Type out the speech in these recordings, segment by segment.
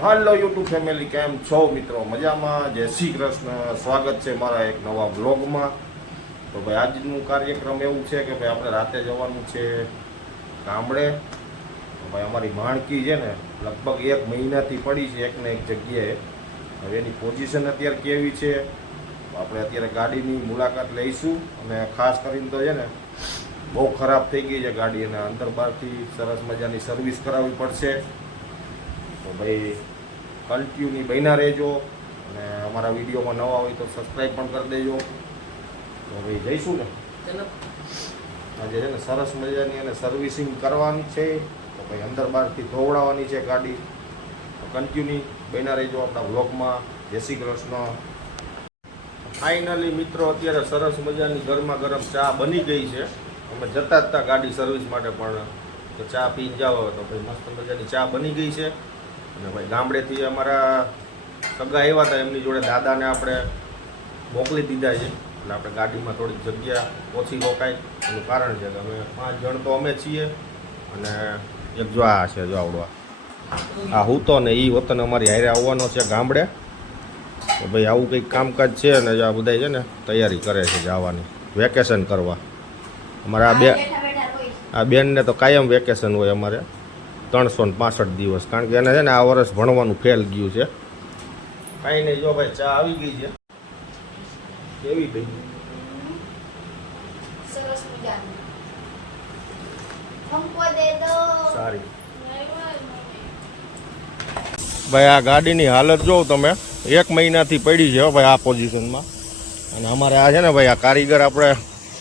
હાલો YouTube family, કેમ છો મિત્રો? મજામાં? જય શ્રી કૃષ્ણ. સ્વાગત છે મારા એક નવા બ્લોગમાં. તો ભાઈ, આજનું કાર્યક્રમ એવું છે કે ભાઈ, આપણે રાતે જવાનું છે ગામડે. તો ભાઈ, અમારી માણકી છે ને, લગભગ એક મહિનાથી પડી છે એકને એક જગ્યાએ. હવે એની પોઝિશન અત્યારે કેવી છે? આપણે અત્યારે ગાડીની મુલાકાત લઈશું. અને ખાસ કરીને તો છે ને, બહુ ખરાબ થઈ ગઈ છે ગાડી. અને અંદર બહારથી સરસ મજાની સર્વિસ કરાવવી પડશે. તો ભાઈ કન્ટિન્યુની બન્યા રહેજો અને અમારા વિડીયોમાં નવા હોય તો સબસ્ક્રાઈબ પણ કરી દેજો. તો ભાઈ જઈશું ને. આજે છે ને સરસ મજાની અને સર્વિસિંગ કરવાની છે. તો ભાઈ અંદર બહારથી ધોવડાવવાની છે ગાડી. તો કન્ટિન્યુ બન્યા રહેજો આપણા બ્લોગમાં જય શ્રી કૃષ્ણ. ફાઇનલી મિત્રો અત્યારે સરસ મજાની ગરમા ગરમ ચા બની ગઈ છે. અમે જતા જતા ગાડી સર્વિસ માટે પણ. તો ચા પીને જાઓ તો ભાઈ મસ્ત મજાની ચા બની ગઈ છે. અને ભાઈ ગામડેથી અમારા સગા આવ્યા હતા એમની જોડે દાદાને આપણે મોકલી દીધા છે. એટલે આપણે ગાડીમાં થોડીક જગ્યા ઓછી રોકાય એનું કારણ છે કે અમે પાંચ જણ તો અમે છીએ અને એક જો આ છે જો આવડવા આ. હું તો ને એ વતન અમારી હારે આવવાનો છે ગામડે. તો ભાઈ આવું કંઈક કામકાજ છે અને આ બધા છે ને તૈયારી કરે છે જવાની. વેકેશન કરવા. અમારા આ બે આ બેનને તો કાયમ વેકેશન હોય અમારે. ત્રણસો ને પાસઠ દિવસ. કારણ કે એને છે ને આ વર્ષ ભણવાનું ફેલ ગયું છે. કાંઈ નહીં જો ભાઈ ચા આવી ગઈ છે. કેવી ભાઈ સારી. ભાઈ આ ગાડીની હાલત જોવો તમે. એક મહિનાથી પડી છે ભાઈ આ પોઝિશનમાં અને અમારે આ છે ને ભાઈ આ કારીગર આપણે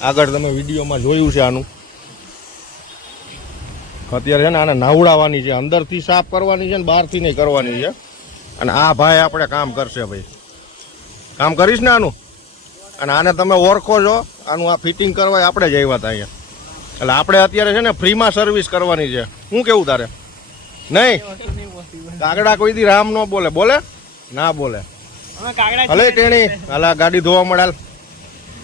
આગળ તમે વિડીયોમાં જોયું છે આનું. અત્યારે છે ને આને નાવડાવવાની છે. અંદરથી સાફ કરવાની છે ને બહારથી નહીં કરવાની છે. અને આ ભાઈ આપણે કામ કરશે ભાઈ. કામ કરીશ ને આનું? અને આને તમે ઓળખો છો. આનું આ ફિટિંગ કરવા આપણે જ આવ્યા હતા અહીંયા. એટલે આપણે અત્યારે છે ને ફ્રીમાં સર્વિસ કરવાની છે. શું કેવું તારે? નહીં? કાગડા કોઈ દી રામ ન બોલે. બોલે? ના બોલે. હલે ટેણી. હાલા ગાડી ધોવા મળાલ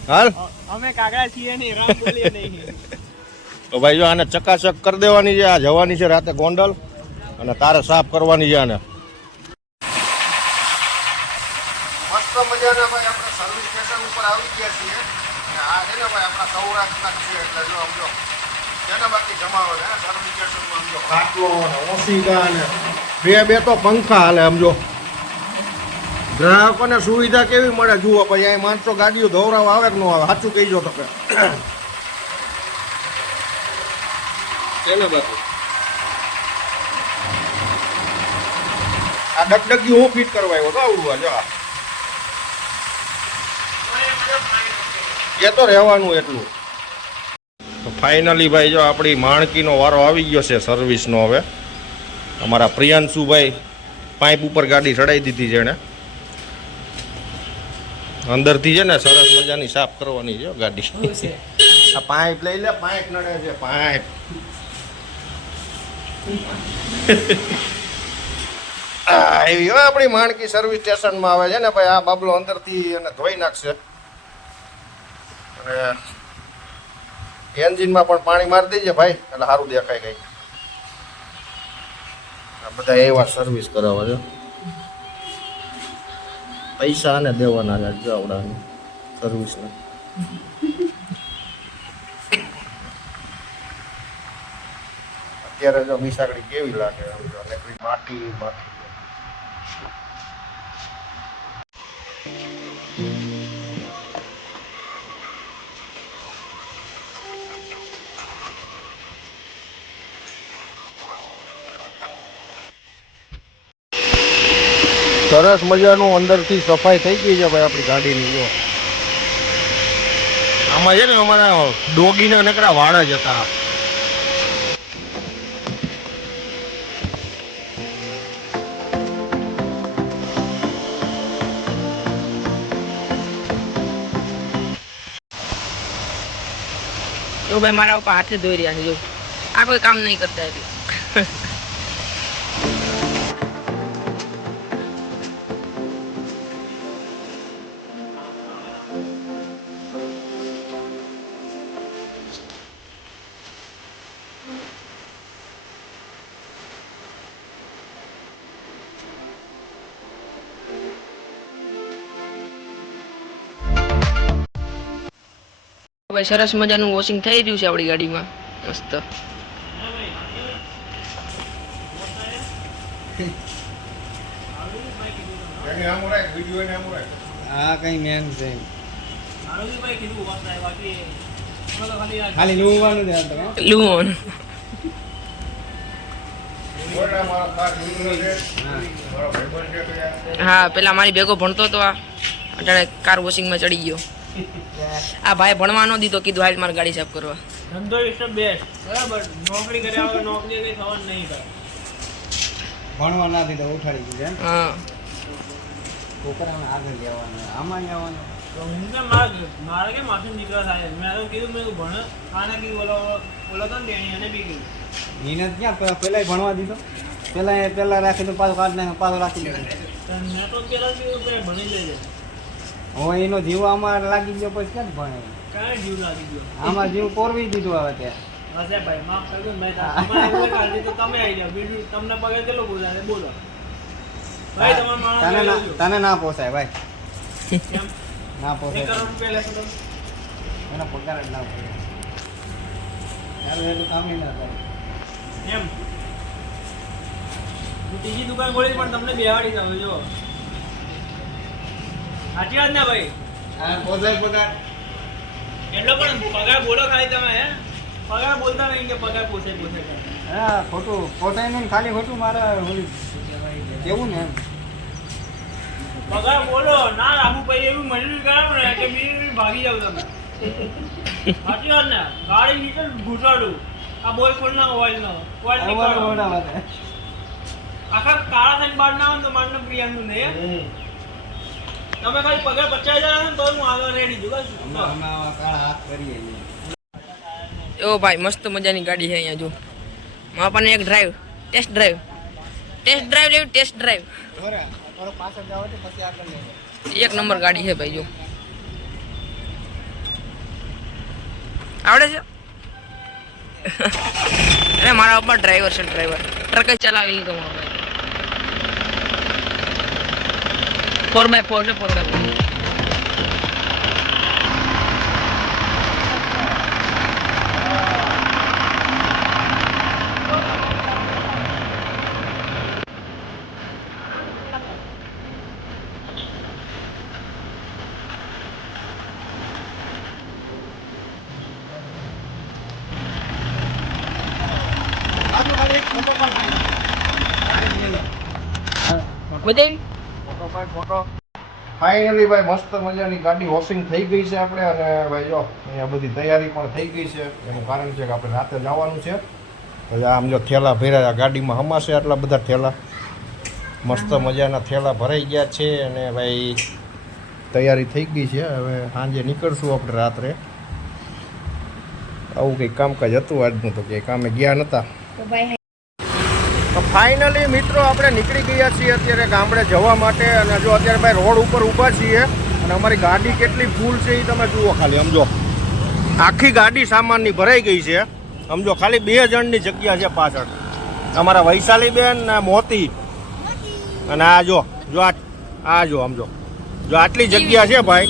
હાલ. અમે કાગડા છીએ નહીં. રામ બોલીએ નહીં. તો ભાઈ જો આને ચકાચક કરી દેવાની છે આ જવાની છે રાતે ગોંડલ અને તારે સાફ કરવાની છે આને. મસ્ત મજાના ભાઈ આપણે સર્વિસ સ્ટેશન ઉપર આવી ગયા છીએ. આ છે ને ભાઈ આપણા સૌરાષ્ટ્રના જ એટલે જો સમજો તેને બાકી જમાવો છે સર્વિસ સ્ટેશનમાં સમજો ખાટલો ને ઓસીકા ને બે બે તો પંખા હાલે સમજો ગ્રાહકોને સુવિધા કેવી મળે? જુઓ ભાઈ અહીં માણસો ગાડીઓ ધોવરાવા આવે કે ન આવે? સાચું કહીજો તો બાકી આ ડગડગી હું ફિટ કરવા આવ્યો તો આવડું જો આ. એ તો રહેવાનું એટલું. તો ફાઇનલી ભાઈ જો આપણી માણકીનો વારો આવી ગયો છે સર્વિસનો હવે. અમારા પ્રિયાંશુભાઈ પાઇપ ઉપર ગાડી ચડાવી દીધી છે એણે અંદરથી છે ને સરસ મજાની સાફ કરવાની છે ગાડી. આ પાઇપ લઈ લે પાઇપ નડે છે પાઇપ. એવી હો આપણી માણકી સર્વિસ સ્ટેશનમાં આવે છે ને ભાઈ, આ બાબલો અંદરથી એને ધોઈ નાખશે. અને એન્જિનમાં પણ પાણી મારી દેજે ભાઈ, એટલે સારું દેખાય કઈ આ બધા એવા સર્વિસ કરાવે છે. પૈસા ને દેવાના છે આવડાની સર્વિસના અત્યારે જો મિસાકડી કેવી લાગે જો માટી માટી. સરસ મજાનું અંદરથી સફાઈ થઈ ગઈ છે ભાઈ આપણી ગાડીની જો. આમાં છે ને અમારા ડોગીના નકરા વાળા જ હતા. જો ભાઈ મારા ઉપર હાથે ધોઈ રહ્યા છે, જો. આ કોઈ કામ નહીં કરતા એટલે. ભાઈ સરસ મજાનું વોશિંગ થઈ રહ્યું છે આપણી ગાડીમાં. મસ્ત. હા કઈ મેન છે ખાલી લુવાનું હે? લુઓન હા. પેલા મારી ભેગો ભણતો હતો આ. અટાણે કાર વોશિંગમાં ચડી ગયો. આ ભાઈ ભણવાનો દીધો કીધું હાલ મારે ગાડી સાફ કરવા. ધંધો ઇઝ ધ બેસ્ટ બરાબર? નોકરી કરે આવે નોકરી કઈ થવાનું નહીં કરે ભણવા ના દીધો ઉઠાડી દીધો હા. છોકરાને આગળ જવાનું આમાં જવાનું તો હું કે મારા મારા કે માસી દીકરા થાય? મેં તો કીધું મેં ભણ આને કીધું બોલો બોલો તો ને તેણી અને બી કીધું ક્યાં પે- ભણવા દીધો? પેલા એ પેલા રાખી તો પાછું કાઢ નાખે પાછું રાખી દીધું તો મેં તો પેલા કીધું ભણી લેજે. હવે એનો જીવ આમાં લાગી ગયો પછી ક્યાં ભણે? કાંઈ જીવ લાગી ગયો. આમાં જીવ કોરવી દીધું આવે ત્યાં હશે ભાઈ માફ કરજો ને ભાઈ તમારે એવું કાઢી તો તમે આવી જાઓ. બીજું તમને પગે કેટલો બોલાવે? બોલો. ભાઈ તમારા માણસ તને ના લેજો. તને ના પોસાય ભાઈ. ના પોસાય. કરોડ રૂપિયા લેશો તમે એનો પગાર જ ના પોસાય તારું એટલું કામ ય ના થાય. એમ. હું ત્રીજી દુકાન ખોલી પણ તમને બેહાડી દઉં જો. સાચી વાત ને ભાઈ? પોસાય પગાર એટલો પણ પગાર બોલો ખાલી તમે હે? પગાર બોલતા નહીં કે પગાર પોસે પોસે હા ખોટું. પોસાય નહીં ખાલી ખોટું મારે કેવું ને પગાર બોલો. ના રાખું પછી એવું મજૂરી કરો ને કે બી ભાગી જાવ તમે. સાચી વાત ને? ગાડી નીચે ઘૂંટાડું આ બોલ ફોન ના ઓઇલ નો. ઓઇલ. આખા કાળા થઈને બહાર ના આવે તો મારને પ્રિયાનું નહીં? તમે ખાલી પગાર પચાસ હજાર તો હું આગળ રેડી છું. કરીએ છીએ. એવો ભાઈ, મસ્ત મજાની ગાડી છે અહીંયા, જો. મારા પણ એક drive test drive test drive લેવી ટેસ્ટ ડ્રાઈવ. એક નંબર ગાડી છે ભાઈ, જો. આવડે છે? અરે, મારા પપ્પા ડ્રાઈવર છે ડ્રાઈવર ટ્રક ચલાવી લીધો મારો ભાઈ ફોર બાય ફોર છે ફોર બાય ફોર બતાવી ફાઇનલી ભાઈ, મસ્ત મજાની ગાડી વોશિંગ થઈ ગઈ છે આપણે. અને ભાઈ જો, અહીંયા બધી તૈયારી પણ થઈ ગઈ છે. એનું કારણ છે કે આપણે રાતે જવાનું છે. પછી આમ જો થેલા ભર્યા ગાડીમાં હમાશે આટલા બધા થેલા. મસ્ત મજાના થેલા ભરાઈ ગયા છે અને ભાઈ તૈયારી થઈ ગઈ છે. હવે સાંજે નીકળશું આપણે રાત્રે. આવું કંઈક કામકાજ હતું આજનું તો કે કામે ગયા નહોતા ફાઇનલી મિત્રો આપણે નીકળી ગયા છીએ અત્યારે ગામડે જવા માટે અને જો અત્યારે ભાઈ રોડ ઉપર ઊભા છીએ અને અમારી ગાડી કેટલી ફૂલ છે એ તમે જુઓ ખાલી, સમજો. આખી ગાડી સામાનની ભરાઈ ગઈ છે. સમજો, ખાલી બે જણની જગ્યા છે પાછળ. અમારા વૈશાલીબેન ને મોતી. અને આ જો જો આ આ જો, સમજો. જો આટલી જગ્યા છે ભાઈ.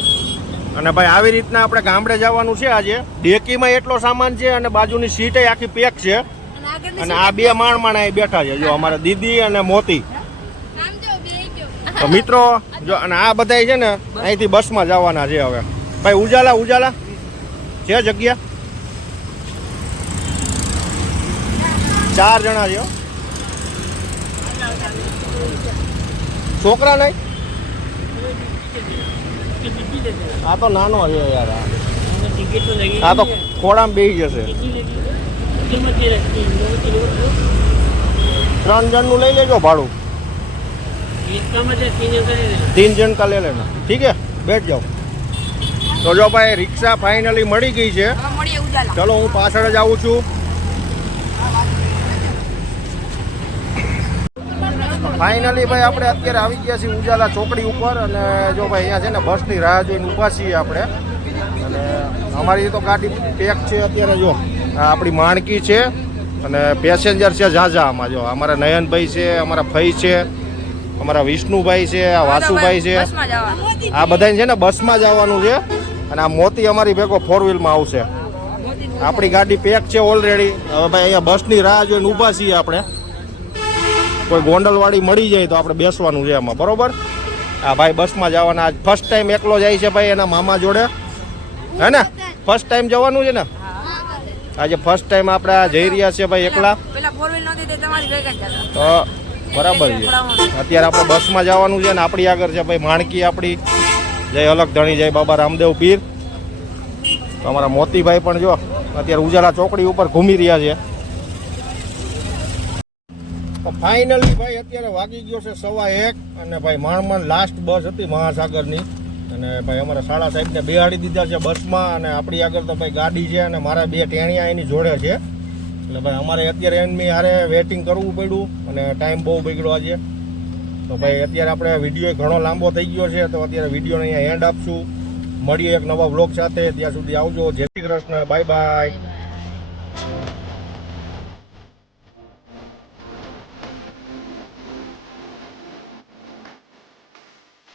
અને ભાઈ આવી રીતના આપણે ગામડે જવાનું છે આજે. ડેકીમાં એટલો સામાન છે અને બાજુની સીટે આખી પેક છે. અને આ બે માણ માણ બેઠા છે જો અમારા દીદી અને મોતી. તો મિત્રો જો અને આ બધા છે ને અહીંથી બસમાં જવાના છે હવે. ભાઈ ઉજાલા ઉજાલા. છે જગ્યા? ચાર જણા છે. છોકરા નહીં? આ તો નાનો છે યાર. આ. તો લઈ આ તો ખોડામાં બેસી જશે. ત્રણ જણનું લઈ લેજો ભાડું. તીન જણ કા લે લેના. ઠીક હે? બેઠ જાઓ. તો જો ભાઈ રિક્ષા ફાઇનલી મળી ગઈ છે. ચલો હું પાછળ જ આવું છું. ફાઇનલી ભાઈ આપણે અત્યારે આવી ગયા છીએ ઉજાલા ચોકડી ઉપર અને જો ભાઈ અહીંયા છે ને બસની રાહ જોઈને ઊભા છીએ આપણે. અને અમારી તો ગાડી પેક છે અત્યારે જો. આપણી માણકી છે અને પેસેન્જર છે ઝાઝા આમાં જો. અમારા નયનભાઈ છે અમારા ફઈ છે અમારા વિષ્ણુભાઈ છે આ વાસુભાઈ છે. આ બધાને છે ને બસમાં જવાનું છે અને આ મોતી અમારી ભેગો ફોર વ્હીલમાં આવશે. આપણી ગાડી પેક છે ઓલરેડી હવે ભાઈ અહીંયા બસની રાહ જોઈને ઊભા છીએ આપણે. કોઈ ગોંડલવાળી મળી જાય તો આપણે બેસવાનું છે એમાં બરોબર? આ ભાઈ બસમાં જવાના. આજ ફર્સ્ટ ટાઈમ એકલો જાય છે ભાઈ એના મામા જોડે. હે ને? ફર્સ્ટ ટાઈમ જવાનું છે ને? આજે ફર્સ્ટ ટાઈમ આપણે જઈ રહ્યા છીએ ભાઈ એકલા. તે બરાબર છે. અત્યારે આપણે બસમાં જવાનું છે ને આપણી આગળ છે ભાઈ માણકી આપણી. જય અલગ ધણી જય બાબા રામદેવ પીર. તો અમારા મોતીભાઈ પણ જો અત્યારે ઉજાલા ચોકડી ઉપર ઘૂમી રહ્યા છે. ફાઇનલી ભાઈ અત્યારે વાગી ગયો છે સવા એક અને ભાઈ માંડ લાસ્ટ બસ હતી મહાસાગરની. અને ભાઈ અમારા શાળા સાહેબને બેહાડી દીધા છે બસમાં અને આપણી આગળ તો ભાઈ ગાડી છે અને મારા બે ટેણિયા એની જોડે છે. એટલે ભાઈ અમારે અત્યારે એમની હારે વેટિંગ કરવું પડ્યું અને ટાઈમ બહુ બગડ્યો આજે. તો ભાઈ અત્યારે આપણે વીડિયો ઘણો લાંબો થઈ ગયો છે, તો અત્યારે વિડીયોને અહીંયા એન્ડ આપશું. મળીએ એક નવા બ્લોગ સાથે, ત્યાં સુધી આવજો. જય શ્રી કૃષ્ણ બાય બાય